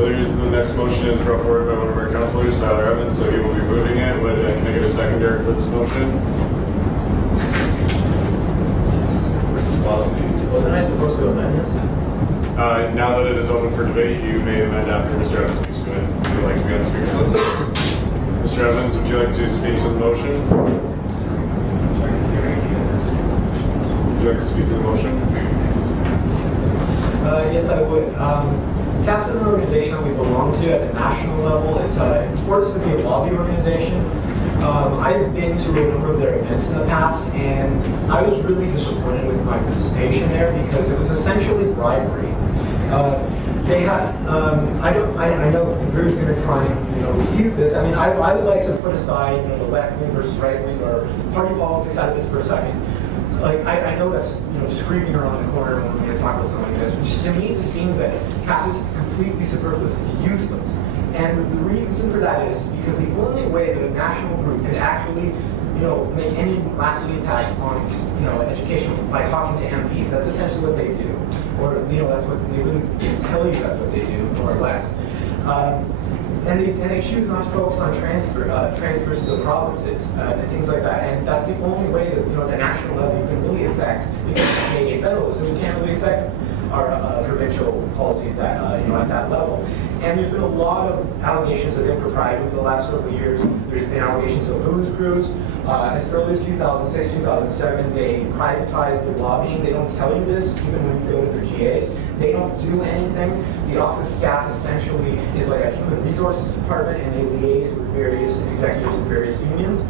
So the next motion is brought forward by one of our councilors, Tyler Evans, so he will be moving it. Can I get a secondary for this motion? Wasn't I supposed to amend this? Now that it is open for debate, you may amend after Mr. Evans speaks to it. Would you like to be on the speaker's list? Mr. Evans, would you like to speak to the motion? Would you like to speak to the motion? Yes, I would. CASA is an organization that we belong to at the national level. It's purports to be a lobby organization. I've been to a number of their events in the past, and I was really disappointed with my participation there because it was essentially bribery. They had, I know Drew's going to try and refute this. I mean, I would like to put aside the left wing versus right wing or party politics out of this for a second. Like I know that's just creeping around the corner when we're going to talk about something like this, but just, to me it just seems that CASA is completely superfluous. It's useless. And the reason for that is because the only way that a national group could actually, make any lasting impact on, education by talking to MPs. That's essentially what they do, or that's what they really tell you. That's what they do, more or less. And they choose not to focus on transfers to the provinces and things like that. And that's the only way that at the national level you can really affect, because it's Canadian federalism, we can't really affect our provincial policies that at that level. And there's been a lot of allegations of impropriety over the last several years. There's been allegations of booze crews. As early as 2006, 2007, they privatized the lobbying. They don't tell you this, even when you go to their GAs. They don't do anything. The office staff essentially is like a human resources department, and they liaise with various executives in various unions.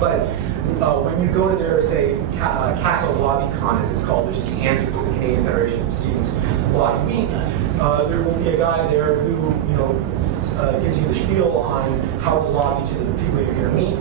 But when you go to their, say, CASA Lobby Con, as it's called, which is the answer to the Canadian Federation of Students Lobby Week, there will be a guy there who, gives you the spiel on how to lobby to the people you're going to meet,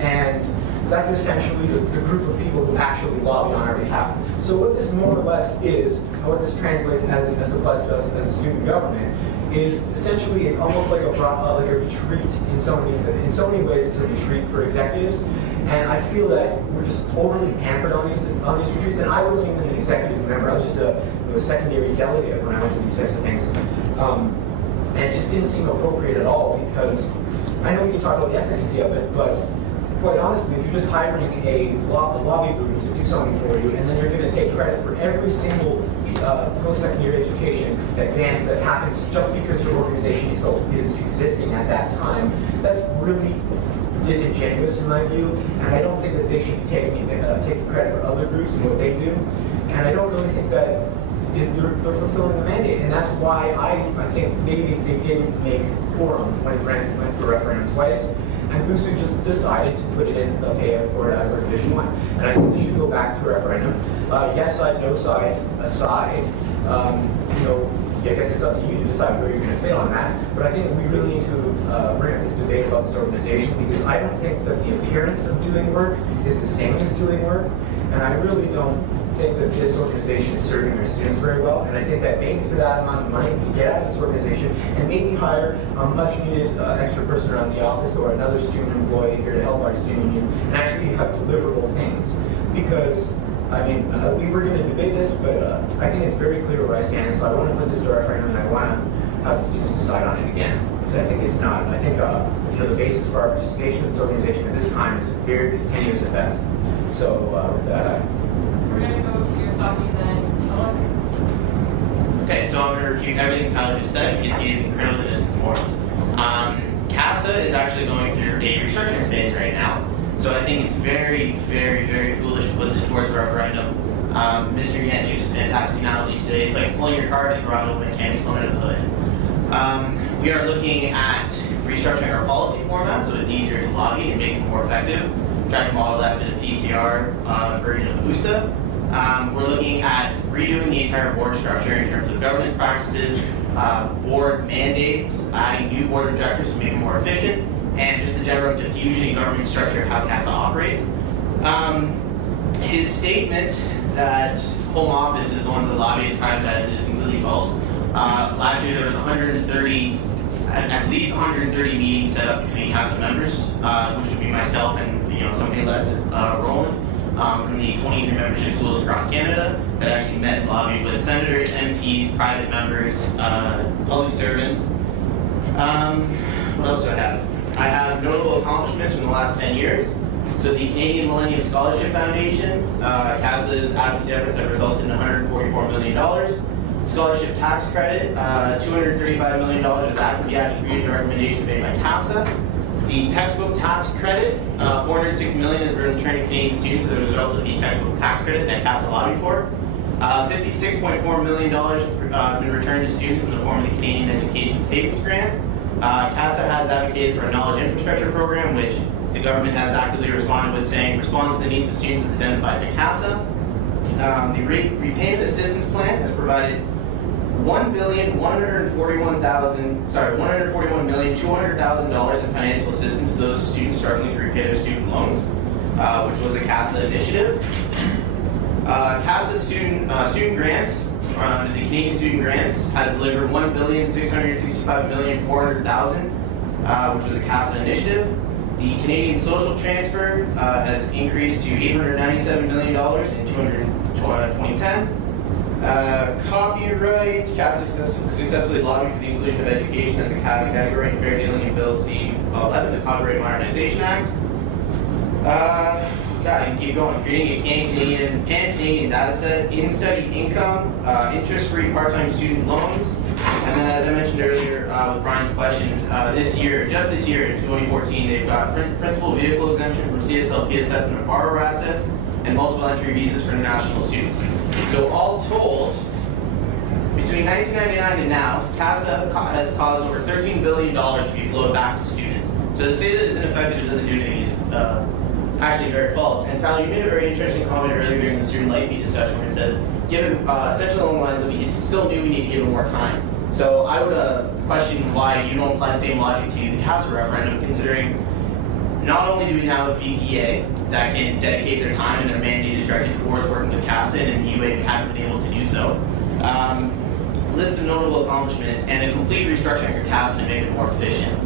and that's essentially the group of people who actually lobby on our behalf. So what this more or less is, and what this translates as applies to us as a student government, is essentially it's almost like a retreat in so many ways. It's a retreat for executives, and I feel that we're just overly pampered on these retreats. And I wasn't even an executive member; I was just a secondary delegate when I went to these types of things, and it just didn't seem appropriate at all. Because I know we can talk about the efficacy of it, but quite honestly, if you're just hiring a lobby group to do something for you, and then you're going to take credit for every single post-secondary education advance that happens just because your organization is existing at that time, that's really disingenuous in my view, and I don't think that they should be taking credit for other groups and what they do, and I don't really think that they're fulfilling the mandate, and that's why I think maybe they didn't make quorum when it went for referendum twice. And BUSAC just decided to put it in a payout for it out of Division 1. And I think they should go back to referendum. Yes side, no side aside, I guess it's up to you to decide where you're going to fit on that. But I think we really need to bring up this debate about this organization, because I don't think that the appearance of doing work is the same as doing work. And I really don't think that this organization is serving their students very well, and I think that maybe for that amount of money we can get out of this organization and maybe hire a much needed extra person around the office or another student employee here to help our student union and actually have deliverable things. Because we were going to debate this, but I think it's very clear where I stand, so I want to put this to referendum, and I want to have the students decide on it again, because I think it's not. I think the basis for our participation in this organization at this time is tenuous at best. So with that, we're going to go to Yosaki then. Okay, so I'm going to refute everything Tyler just said because he is incredibly misinformed. CASA is actually going through a restructuring phase right now. So I think it's very, very, very foolish to put this towards a referendum. Mr. Yant used a fantastic analogy today. It's like pulling your car to throttle with and slowing the hood. We are looking at restructuring our policy format so it's easier to lobby and makes it more effective. Trying to model that to the PCR version of BUSA. We're looking at redoing the entire board structure in terms of governance practices, board mandates, adding new board of directors to make it more efficient, and just the general diffusion in government structure of how CASA operates. His statement that home office is the ones that lobby and privatize is completely false. Last year there was at least 130 meetings set up between CASA members, which would be myself and somebody less Roland. from the 23 membership schools across Canada that actually met and lobbied with senators, MPs, private members, public servants. What else do I have? I have notable accomplishments from the last 10 years. So the Canadian Millennium Scholarship Foundation, CASA's advocacy efforts have resulted in $144 million. Scholarship tax credit, $235 million of that can be attributed to recommendations made by CASA. The textbook tax credit, $406 million has been returned to Canadian students as a result of the textbook tax credit that CASA lobbied for. $56.4 million has been returned to students in the form of the Canadian Education Savings Grant. CASA has advocated for a knowledge infrastructure program, which the government has actively responded with saying response to the needs of students is identified by CASA. The repayment assistance plan has provided $141,200,000 in financial assistance to those students struggling to repay their student loans, which was a CASA initiative. CASA student grants, the Canadian student grants, has delivered $1,665,400,000, which was a CASA initiative. The Canadian social transfer has increased to $897 million in 2010. Copyright, CASA successfully lobbied for the inclusion of education as a category in fair dealing in Bill C-11, the Copyright Modernization Act. God, I can keep going. Creating a pan-Canadian data set, in-study income, interest-free part-time student loans, and then as I mentioned earlier with Brian's question, this year in 2014, they've got principal vehicle exemption from CSLP assessment of borrower assets and multiple entry visas for international students. So all told, between 1999 and now, CASA has caused over $13 billion to be flowed back to students. So to say that it's ineffective, it doesn't do anything is actually very false. And Tyler, you made a very interesting comment earlier during the student life fee discussion where it says, given essentially along the lines of it's still new, we need to give it more time. So I would question why you don't apply the same logic to the CASA referendum, considering not only do we now have a VPA that can dedicate their time and their mandate is directed towards working with CASA, and in the UA we haven't been able to do so. List of notable accomplishments and a complete restructuring of CASA to make it more efficient.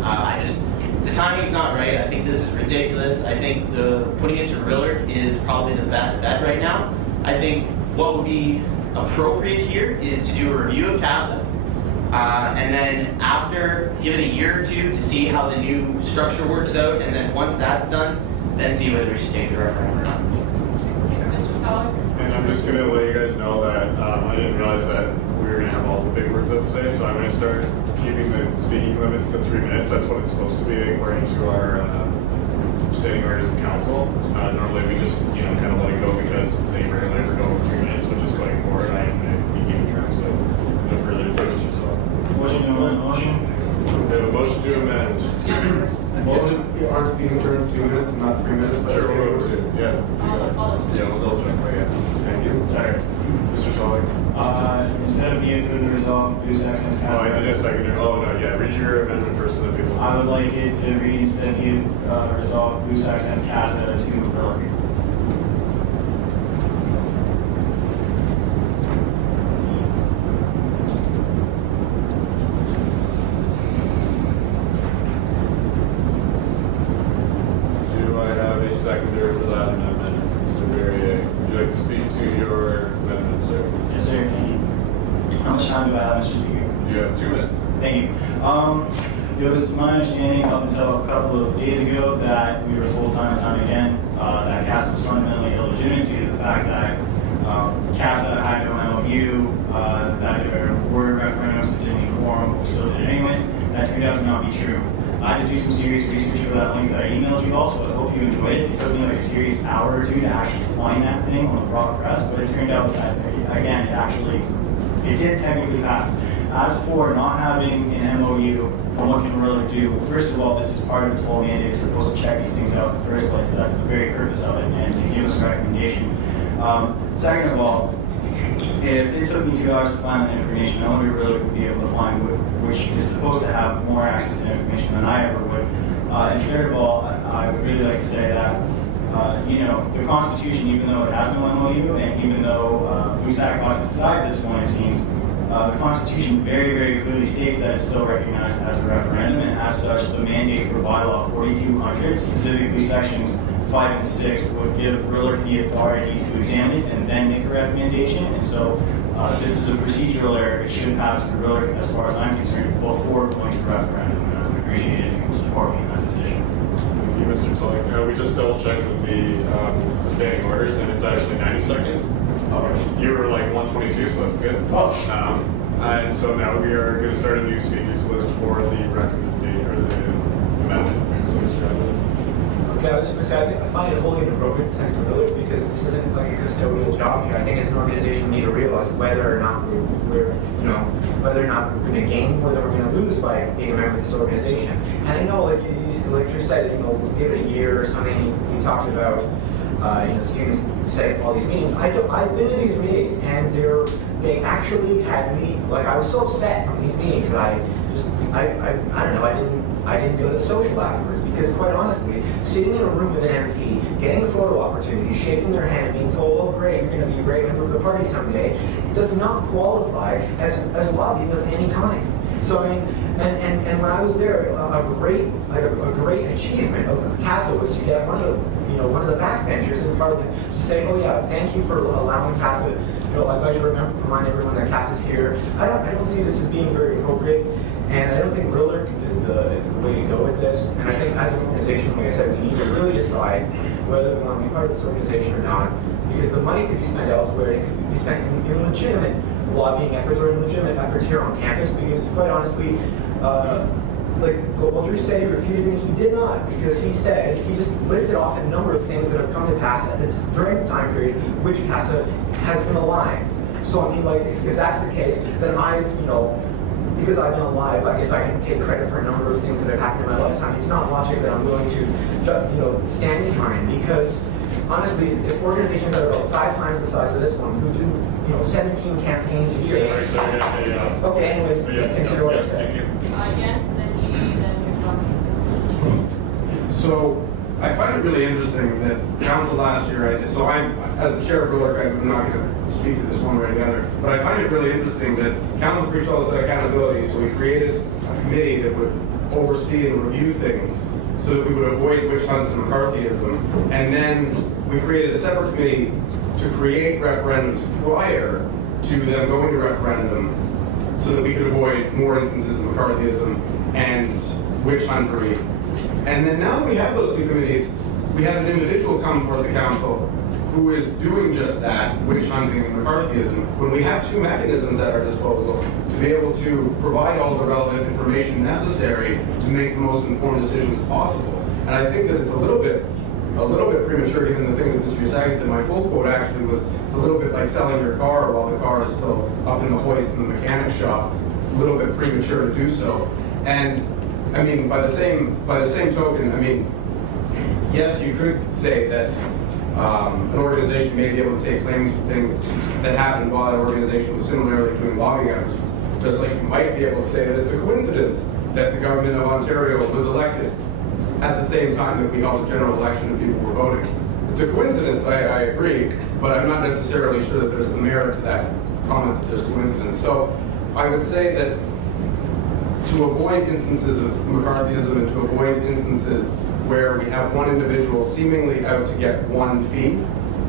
The timing's not right. I think this is ridiculous. I think putting it to RILRC is probably the best bet right now. I think what would be appropriate here is to do a review of CASA, and then after, give it a year or two to see how the new structure works out, and then once that's done, then see whether we should take the referendum or not. Mr. Teller? And I'm just going to let you guys know that I didn't realize that we were going to have all the big words out today, so I'm going to start keeping the speaking limits to 3 minutes. That's what it's supposed to be according to our standing orders of council. Normally we just, kind of let it go because they rarely ever go over 3 minutes, but just going forward, I am going to be keeping track, so no further ado, Mr. Teller. Motion to amend. Motion. We have a motion to amend. Our speaking turns 2 minutes and not 3 minutes. But Sure, we'll go to, yeah. We'll check, yeah. Thank you. Sorry. Mr. Toller? Instead of being for the resolve, BUSAC since Oh, I need a second. Oh, no, yeah. Read your amendment first so that people. I would like it to read instead of being resolve, BUSAC since CASA to RILRC. Do I have a seconder for that amendment? Mr. Barrier, would you like to speak to your amendment, sir? Yes, sir. How much time do I have, Mr. Speaker? You have 2 minutes. Thank you. It was my understanding up until a couple of days ago that we were told time and time again that CASA was fundamentally illegitimate due to the fact that CASA had no MOU, that there were referendums that didn't need quorum, but we still did it anyways. That turned out to not be true. I had to do some serious research for that link that I emailed you also. I hope you enjoyed it. It took me like a serious hour or two to actually find that thing on the broad press, but it turned out that, again, it did technically pass. As for not having an MOU, and what can RILRC do? First of all, this is part of its whole mandate. It's supposed to check these things out in the first place. So that's the very purpose of it, and to give us a recommendation. Second of all, if it took me 2 hours to find that information, no one RILRC would be able to find which is supposed to have more access to information than I ever would. And third of all, I would really like to say that the Constitution, even though it has no MOU, and even though BUSAC wants to decide this one, it seems, the Constitution very, very clearly states that it's still recognized as a referendum, and as such, the mandate for bylaw 4200, specifically sections 5 and 6 would give RILRC the authority to examine it and then make a recommendation. And so this is a procedural error. It should pass through RILRC, as far as I'm concerned, before going to referendum. And I would appreciate it if you would support me in that decision. Thank you, Mr. Tully. We just double checked with the standing orders, and it's actually 90 seconds. You were like 122, so that's good. And so now we are going to start a new speakers list for the recommendation or the amendment. So, Mr. Evans. Okay, I was just going to say, I find it wholly inappropriate to send to RILRC because this isn't like a custodial job here. I think as an organization we need to realize whether or not we're whether or not we're going to gain, whether we're going to lose by being a member of this organization. And I know, like you said, we'll give it a year or something. You talked about, students setting up all these meetings. I've been to these meetings, and they actually had me, like, I was so upset from these meetings that I don't know, I didn't go to the social afterwards because, quite honestly, sitting in a room with an MP, getting a photo opportunity, shaking their hand, and being told, "Oh, great, you're going to be a great member of the party someday," does not qualify as lobbying of any kind. So I mean, and when I was there, a great achievement of CASA was to get one of the backbenchers in Parliament to say, "Oh yeah, thank you for allowing CASA." I'd like to remind everyone that CASA's here. I don't see this as being very appropriate. And I don't think RILRC is the way to go with this. And I think as an organization, like I said, we need to really decide whether we want to be part of this organization or not. Because the money could be spent elsewhere. It could be spent in legitimate lobbying efforts or in legitimate efforts here on campus. Because quite honestly, like Drew said, he refuted me. He did not, because he just listed off a number of things that have come to pass during the time period which CASA has been alive. So I mean, like, if that's the case, then because I've been alive, I guess I can take credit for a number of things that have happened in my lifetime. It's not logic that I'm willing to stand behind, because honestly, if organizations that are about 5 times the size of this one, who do 17 campaigns a year. Sorry, yeah. Okay, anyways, just consider what I said. Thank you. Again, then yourself. So I find it really interesting that council last year, as the chair of RILRC, I'm not going to speak to this one way or the other, but I find it really interesting that council preached all this accountability, so we created a committee that would oversee and review things so that we would avoid witch hunts and McCarthyism. And then we created a separate committee to create referendums prior to them going to referendum so that we could avoid more instances of McCarthyism and witch huntery. And then now that we have those 2 committees, we have an individual come before the council who is doing just that, witch hunting and McCarthyism, when we have 2 mechanisms at our disposal to be able to provide all the relevant information necessary to make the most informed decisions possible. And I think that it's a little bit premature, given the things that Mr. BUSAC said. My full quote actually was, it's a little bit like selling your car while the car is still up in the hoist in the mechanic shop. It's a little bit premature to do so. And I mean, by the same token, I mean, yes, you could say that an organization may be able to take claims for things that happened while that organization was similarly doing lobbying efforts. Just like you might be able to say that it's a coincidence that the government of Ontario was elected at the same time that we held a general election and people were voting. It's a coincidence, I agree, but I'm not necessarily sure that there's some merit to that comment that there's coincidence. So I would say that to avoid instances of McCarthyism and to avoid instances where we have one individual seemingly out to get one fee,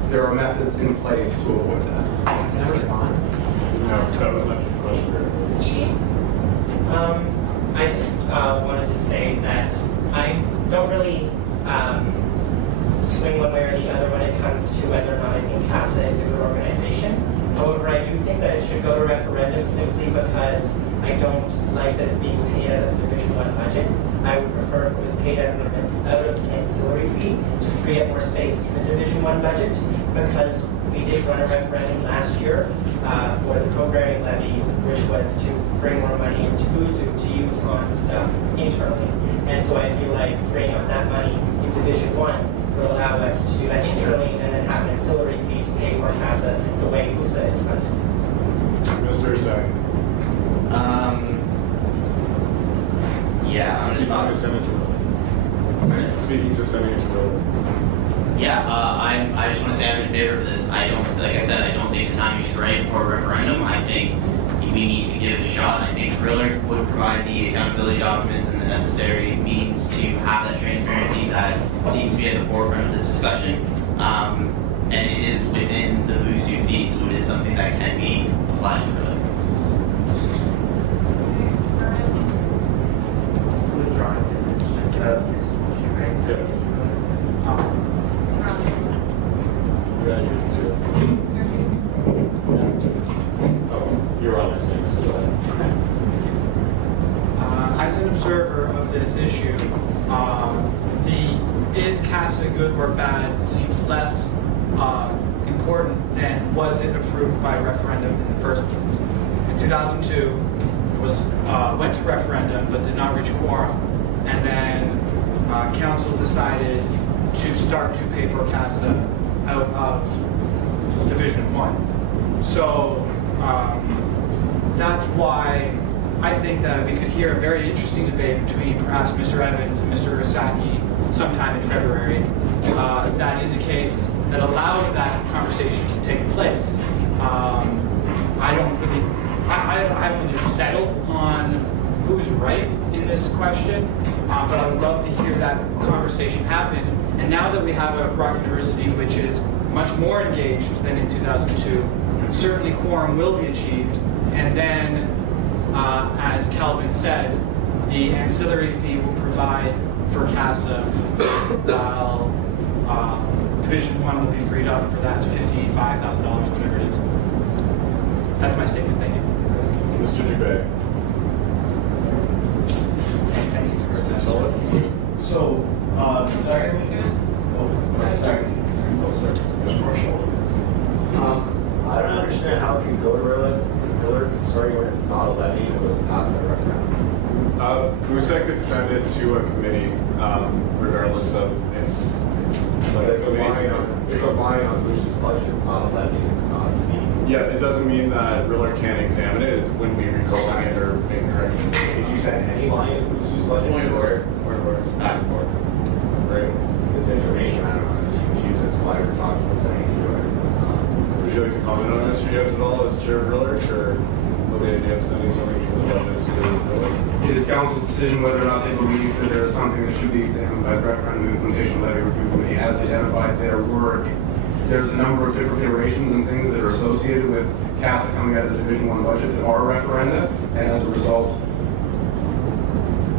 there are methods in place to avoid that. Can I respond? No, that was not your question. Edie? I just wanted to say that I don't really swing one way or the other when it comes to whether or not I think CASA is a good organization. However, I do think that it should go to referendum simply because I don't like that it's being paid out of the Division 1 budget. I would prefer if it was paid out of the ancillary fee to free up more space in the Division 1 budget, because we did run a referendum last year for the programming levy, which was to bring more money into BUSAC to use on stuff internally. And so I feel like freeing up that money in Division 1 will allow us to do that internally and then have an ancillary fee to pay for CASA the way BUSAC is funded. Mr. Sack. Yeah, I'm going to talk. Speaking to Senator Will. Yeah, I just want to say I'm in favor of this. Like I said, I don't think the timing is right for a referendum. I think you we need to give it a shot. And I think RILRC would provide the accountability documents and the necessary means to have that transparency that seems to be at the forefront of this discussion. And it is within the BUSAC fee, so it is something that can be applied to RILRC. You're on this thing, so go ahead. As an observer of this issue, the is CASA good or bad seems less important than was it approved by referendum in the first place. In 2002, it was went to referendum but did not reach quorum, and then council decided to start to pay for CASA out of Division 1. So that's why I think that we could hear a very interesting debate between perhaps Mr. Evans and Mr. Usaki sometime in February that indicates, that allows that conversation to take place. I haven't really settled on who's right in this question, but I would love to hear that conversation happen. And now that we have a Brock University which is much more engaged than in 2002, certainly quorum will be achieved. And then, as Calvin said, the ancillary fee will provide for CASA, while Division 1 will be freed up for that $55,000, whatever it is. That's my statement. Thank you. Mr. Dubé. Thank you for that. So, sorry. Sorry. Mr. Marshall. I don't understand how it can go to RILRC, sorry, when it's not a levy and it wasn't passed by referendum. BUSAC could send it to a committee, regardless of its. But it's a line on Bush's budget, it's not a levy, it's not a fee. Yeah, it doesn't mean that RILRC can't examine it when we resolving it or making a recommendation. Did you send any line of Bush's budget? Point of order. It's back and forth. Right. It's information, I don't know, I'm just confused as to why we're talking about sending to it, it's not. Would you like to comment on this, Mr. Gibbs, at all, as chair of RILRC, or the idea of sending something from the budget to RILRC? It is council's decision whether or not they believe that there is something that should be examined by the referendum implementation levy review committee. As identified, there's a number of different iterations and things that are associated with CASA coming out of the Division 1 budget that are referenda, and as a result,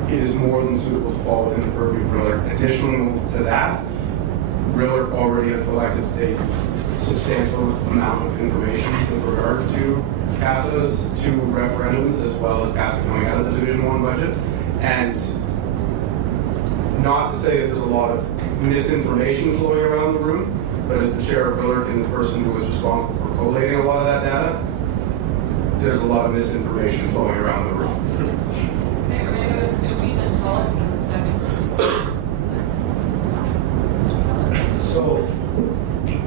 it is more than suitable to fall within the purview of RILRC. Additional to that, RILRC already has collected a substantial amount of information with regard to CASA's two referendums, as well as CASA coming out of the Division 1 budget. And not to say that there's a lot of misinformation flowing around the room, but as the chair of RILRC and the person who is responsible for collating a lot of that data, there's a lot of misinformation flowing around the room. Okay, we're gonna go to Subi, then Tulloch, and then second. So,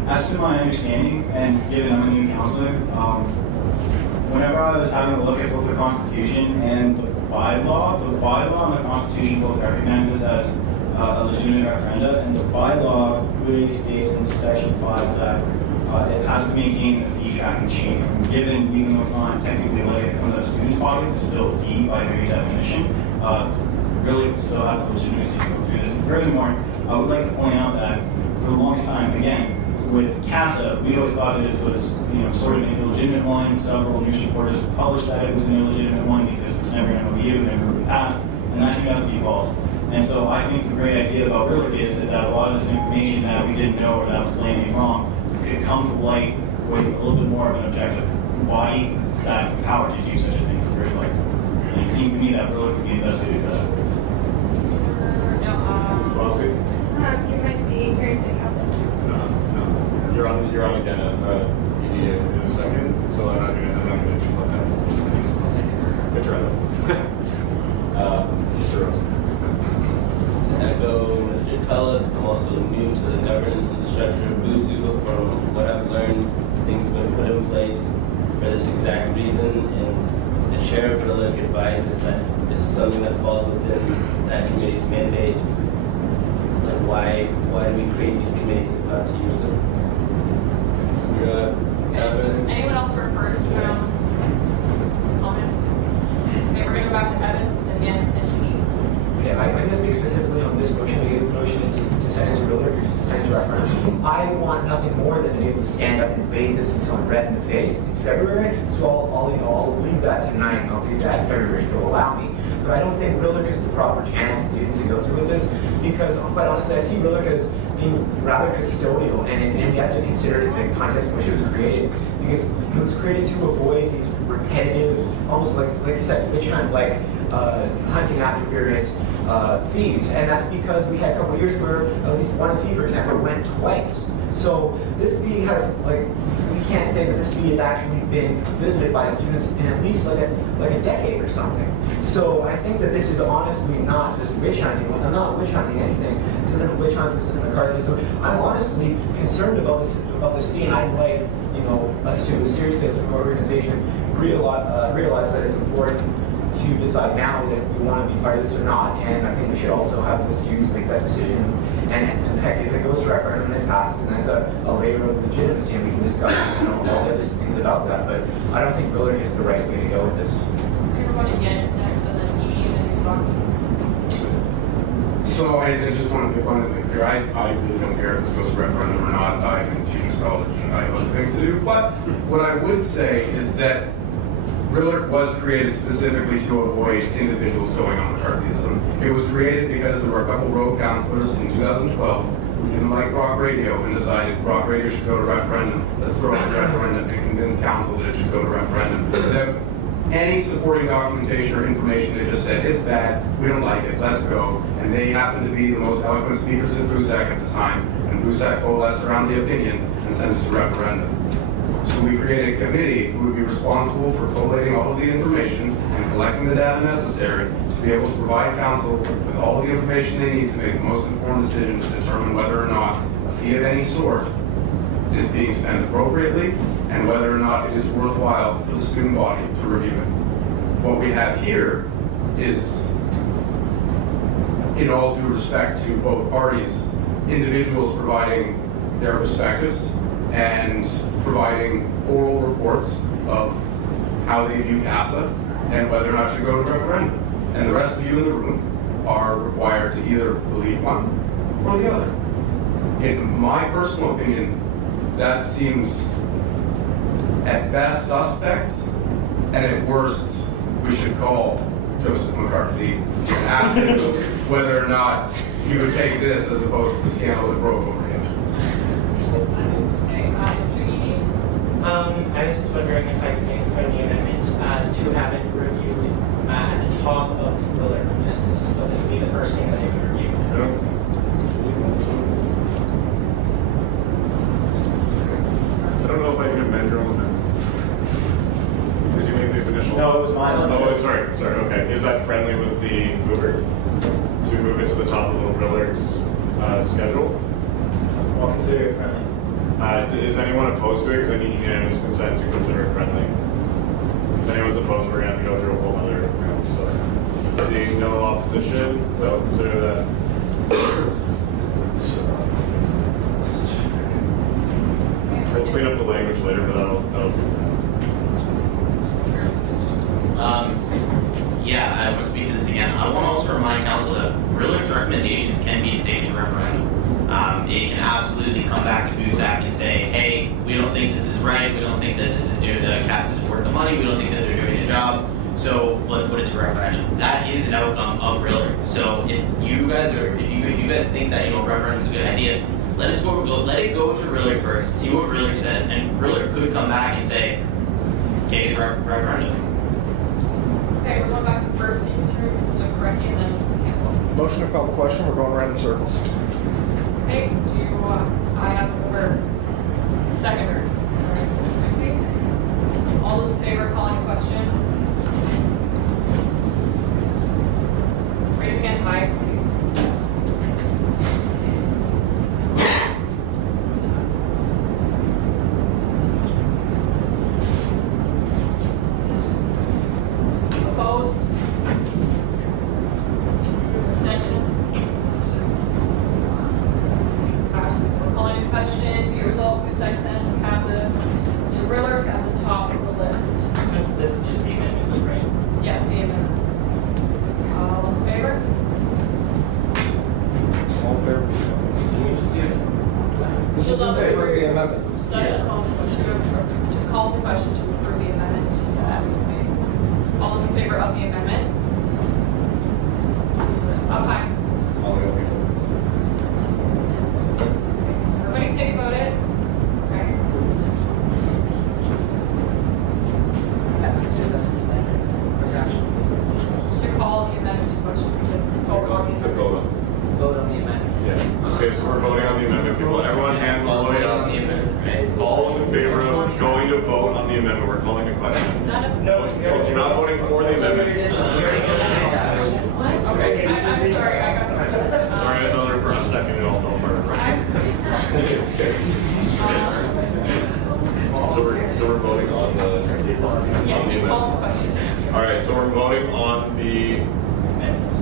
as to my understanding, and given I'm a new counselor, whenever I was having a look at both the Constitution and the bylaw and the Constitution both recognize this as a legitimate referenda, and the bylaw clearly states in Section 5 that it has to maintain a fee tracking chain. And given, even though it's not technically like it comes out of students' pockets, it's still a fee by very definition. Really, we still have the legitimacy to go through this. And furthermore, I would like to point out that for the longest time, again, with CASA, we always thought that it was, sort of an illegitimate one. Several news reporters published that it was an illegitimate one because it was never an MOU, never really passed, and that turned out to be false. And so I think the great idea about RILRC is that a lot of this information that we didn't know or that was blatantly wrong could come to light with a little bit more of an objective why that's empowered to do such a thing in the first place. And it seems to me that RILRC would be the best suited for that. Ms. Bossy? You guys be very big up. No. You're on again in a second, so I'm not gonna do that. Good try though. Mr. Rose. To echo Mr. Tulloch, I'm also new to the governance and structure of BUSAC. From what I've learned, things have been put in place for this exact reason, and the chair of RILRC advises that this is something that falls within that committee's mandate. Like, why do we create these committees if not to use them? So we got Evans. Anyone else for first round? comment? Okay, we're gonna go back to Evans, again, and Janine. Okay, I'm going to speak specifically on this motion because the motion is to send it to RILRC or just to send it to referendum. I want nothing more than to be able to stand up and debate this until I'm red in the face in February. So I'll leave that tonight and I'll do that in February if you'll allow me. But I don't think RILRC is the proper channel to go through with this because, quite honestly, I see RILRC as being rather custodial, and we have to consider it in the context in which it was created, because it was created to avoid these repetitive, almost like you said, witch hunt, like hunting after various fees, and that's because we had a couple of years where at least one fee, for example, went twice. So this fee has, like, we can't say that this fee has actually been visited by students in at least like a decade or something. So I think that this is honestly not just witch hunting. I'm not witch hunting anything. This isn't a witch hunt. This isn't McCarthy. So I'm honestly concerned about this fee, and I'd like us to seriously as an organization realize that it's important to decide now that if we want to be part of this or not. And I think we should also have the students make that decision. And heck, if it goes to referendum and it passes, then that's a layer of legitimacy, and we can discuss all the other things about that. But I don't think RILRC is the right way to go with this. Everyone again, next, and then Edie, and then Usagi. So I just want to be clear, I really don't care if this goes to referendum or not. I can teach college and I have other things to do. But what I would say is that RILRC was created specifically to avoid individuals going on McCarthyism. It was created because there were a couple road councilors in 2012 who didn't like rock radio and decided rock radio should go to referendum. Let's throw out the referendum and convince council that it should go to referendum. Without any supporting documentation or information, they just said, it's bad, we don't like it, let's go. And they happened to be the most eloquent speakers in BUSAC at the time, and BUSAC coalesced around the opinion and sent it to referendum. So we created a committee who would be responsible for collating all of the information and collecting the data necessary to be able to provide council with all of the information they need to make the most informed decision to determine whether or not a fee of any sort is being spent appropriately and whether or not it is worthwhile for the student body to review it. What we have here is, in all due respect to both parties, individuals providing their perspectives and providing oral reports of how they view CASA and whether or not it should go to referendum. And the rest of you in the room are required to either believe one or the other. In my personal opinion, that seems at best suspect, and at worst, we should call Joseph McCarthy and ask him whether or not he would take this as opposed to the scandal that broke over him. Okay, Mr. Edie. I was just wondering if I could make a friendly amendment to have it reviewed at the top of RILRC's list. So this would be the first thing that they would review. I don't know if I can amend your own amendment. Because you made the initial. No, it was mine. Oh, sorry, okay. Is that friendly with the mover to move it to the top of the RILRC's schedule? I'll consider it friendly. Is anyone opposed to it? Because I need unanimous consent to consider it friendly. If anyone's opposed, we're going to have to go through a whole other round. So, seeing no opposition, we'll consider that. We'll clean up the language later, but that'll do for now. Yeah, I want to speak to this again. I want to also remind council that RILRC's recommendations can be taken to referendum. It can absolutely come back to BUSAC and say, hey, we don't think this is right, we don't think that this is doing the CASA is worth the money, we don't think that they're doing a job, so let's put it to referendum. That is an outcome of RILRC. So if you guys think that referendum is a good idea, let it go to RILRC first, see what RILRC says, and RILRC could come back and say, take it to referendum. Okay, we're going back to the first dignitaries, so correctly, and then Campbell. Motion to call the question, we're going around in circles. Okay, do I have a mover? Seconder. Sorry. All those in favor of calling the question? Raise your hands high, please. Opposed? Abstentions? We're calling in question, be resolved, BUSAC sends CASA to RILRC at the top of the list. This is just the amendment. Okay, so we're voting on the amendment, people. Everyone hands all the way up. All those in favor of going to vote on the amendment, we're calling a question. No, You're not voting for the amendment. Okay, I'm sorry, I got confused. Sorry, I was there for a second, it all fell apart. So we're voting on the Yes, on the you call the amendment. question. All right, so we're voting on the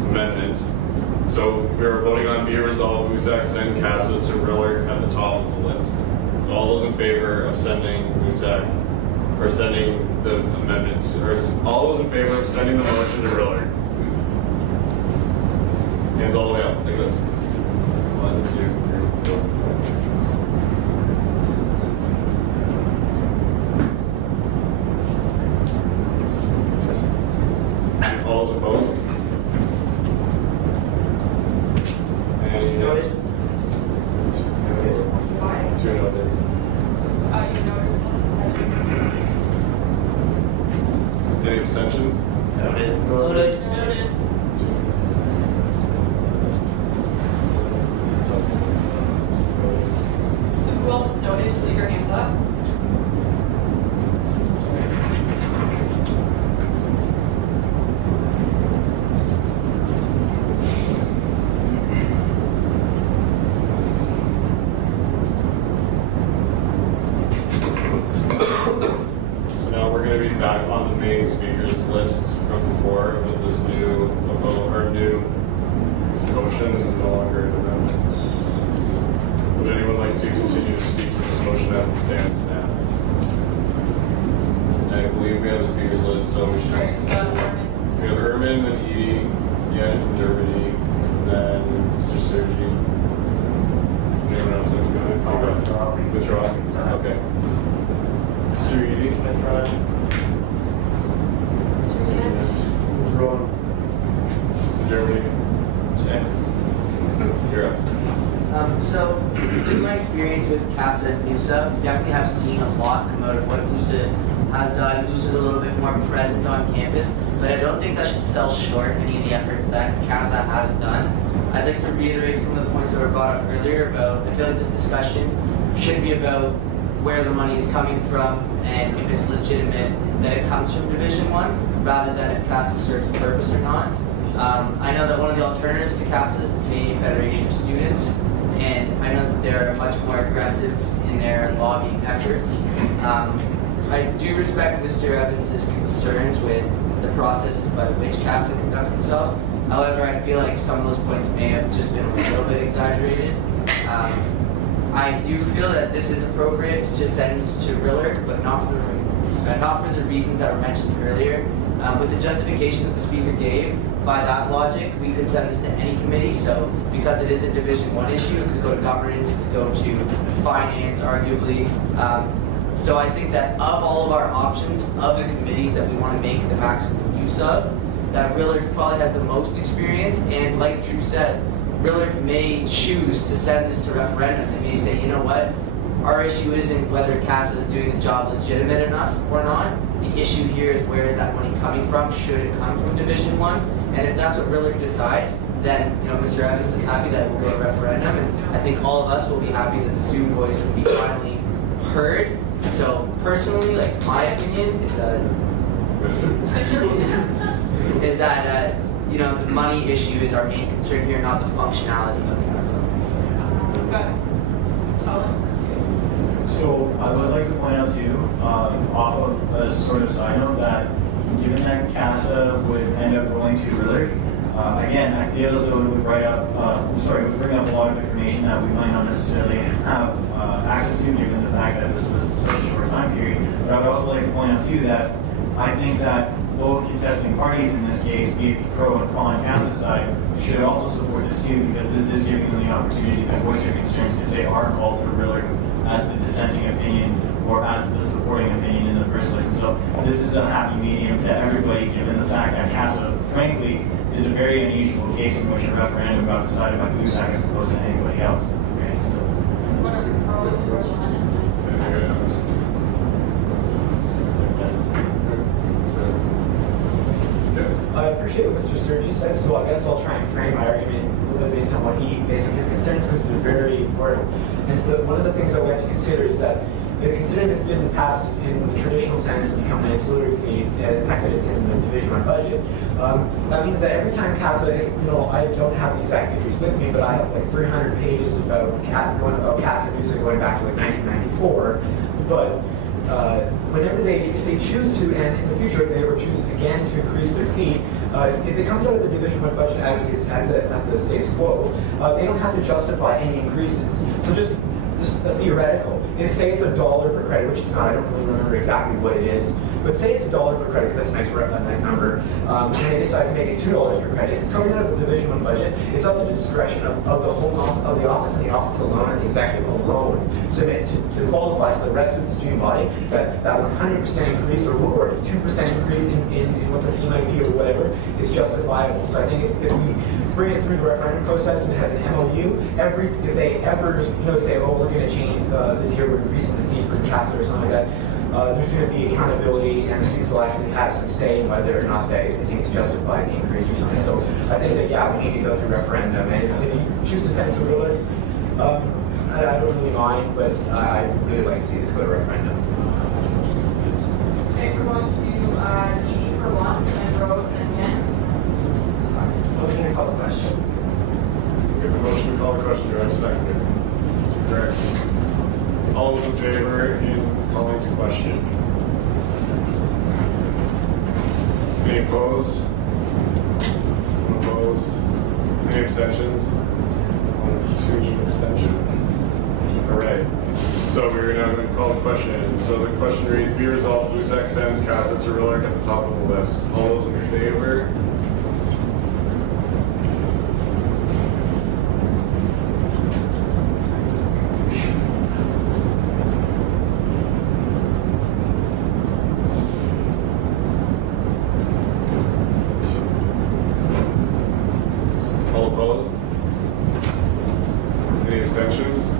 amendment. So we're voting on be it resolved, BUSAC send CASA to RILRC at the top of the list. So all those in favor of sending BUSAC or sending the amendments, or all those in favor of sending the motion to RILRC? Hands all the way up, like this. 1, 2, 3, 4. All those opposed? And you notice? Two noted. You noticed. Any abstentions? Noted. Noted. So who else was noted? Just leave your hands up. So now we're going to be back on the main speakers list from before with this new new motion. This is no longer an amendment. Would anyone like to continue to speak to this motion as it stands now? I believe we have a speakers list, so we should. We have Herman and Edie, Yen from Germany, and then Mr. Sergi. Anyone else that's going to withdraw? Okay. Mr. Edie? Withdraw. Mr. Germany? Same. You're up. So, in my experience with CASA and BUSA, we definitely have seen a lot come out of what BUSA has done. BUSA is a little bit more present on campus, but I don't think that should sell short any of the efforts that CASA has done. I'd like to reiterate some of the points that were brought up earlier about, I feel like this discussion should be about where the money is coming from and if it's legitimate that it comes from Division 1, rather than if CASA serves a purpose or not. I know that one of the alternatives to CASA is the Canadian Federation of Students, and I know that they're much more aggressive in their lobbying efforts. I do respect Mr. Evans' concerns with the process by which CASA conducts themselves. However, I feel like some of those points may have just been a little bit exaggerated. I do feel that this is appropriate to just send to RILRC, but not for the reasons that were mentioned earlier. With the justification that the speaker gave, by that logic, we could send this to any committee. So because it is a Division 1 issue, it could go to governance, it could go to finance, arguably. So I think that of all of our options, of the committees that we want to make the maximum use of, that RILRC probably has the most experience. And like Drew said, RILRC may choose to send this to referendum. They may say, you know what, our issue isn't whether CASA is doing the job legitimate enough or not. The issue here is where is that money coming from? Should it come from Division 1? And if that's what RILRC decides, then Mr. Evans is happy that it will go to referendum, and I think all of us will be happy that the student voice will be finally heard. So personally, like my opinion is that the money issue is our main concern here, not the functionality of CASA. So I would like to point out too, off of a sort of side note, that given that CASA would end up going to RILRC, again, I feel as though it would bring up a lot of information that we might not necessarily have access to, given the fact that this was such a short time period. But I would also like to point out too that I think that both contesting parties in this case, be it the pro and con CASA side, should also support this too, because this is giving them the opportunity to voice their concerns if they are called to RILRC as the dissenting opinion or as the supporting opinion in the first place. And so this is a happy medium to everybody, given the fact that CASA, frankly, is a very unusual case in which a referendum got decided by BUSAC as opposed to anybody else. Okay, so. What are the pros for Yeah. I appreciate what Mr. Sergi said, so I guess I'll try and frame my argument based on based on his concerns, because they're very important. And so one of the things that we have to consider is that considering this didn't pass in the traditional sense and become an ancillary fee, the fact that it's in the Division 1 budget, that means that every time CASA, I don't have the exact figures with me, but I have like 300 pages about CASA and BUSAC going back to like 1994. But whenever if they choose to, and in the future if they ever choose again to increase their fee, if it comes out of the Division 1 budget as it is at the status quo, they don't have to justify any increases. So just a theoretical. If say it's $1 per credit, which it's not, I don't really remember exactly what it is, but say it's $1 per credit because that's a nice number, and they decide to make it $2 per credit. If it's coming out of the Division 1 budget, it's up to the discretion of the office and the office alone and the executive alone to qualify to the rest of the student body that 100% increase or 2% increase in what the fee might be or whatever is justifiable. So I think if we bring it through the referendum process and it has an MOU, if they ever say, oh, we're going to change this year, we're increasing the fee for CASA or something like that, there's going to be accountability, and the students will actually have some say in whether or not they think it's justified, the increase or something. So I think that, yeah, we need to go through referendum. And if you choose to send it to RILRC, I don't really mind, but I'd really like to see this go to referendum. Okay, we're going to ED for 1, and Rose and Kent. Motion to call the question. We have a motion to call the question. Do I have a second? Correct. All those in favor in calling the question? Any opposed? Unopposed? Any abstentions? 1, 2 abstentions. All right. So we're now going to call the question. So the question reads: Be resolved, BUSAC sends CASA to RILRC at the top of the list. All those in favor? All opposed? Any abstentions?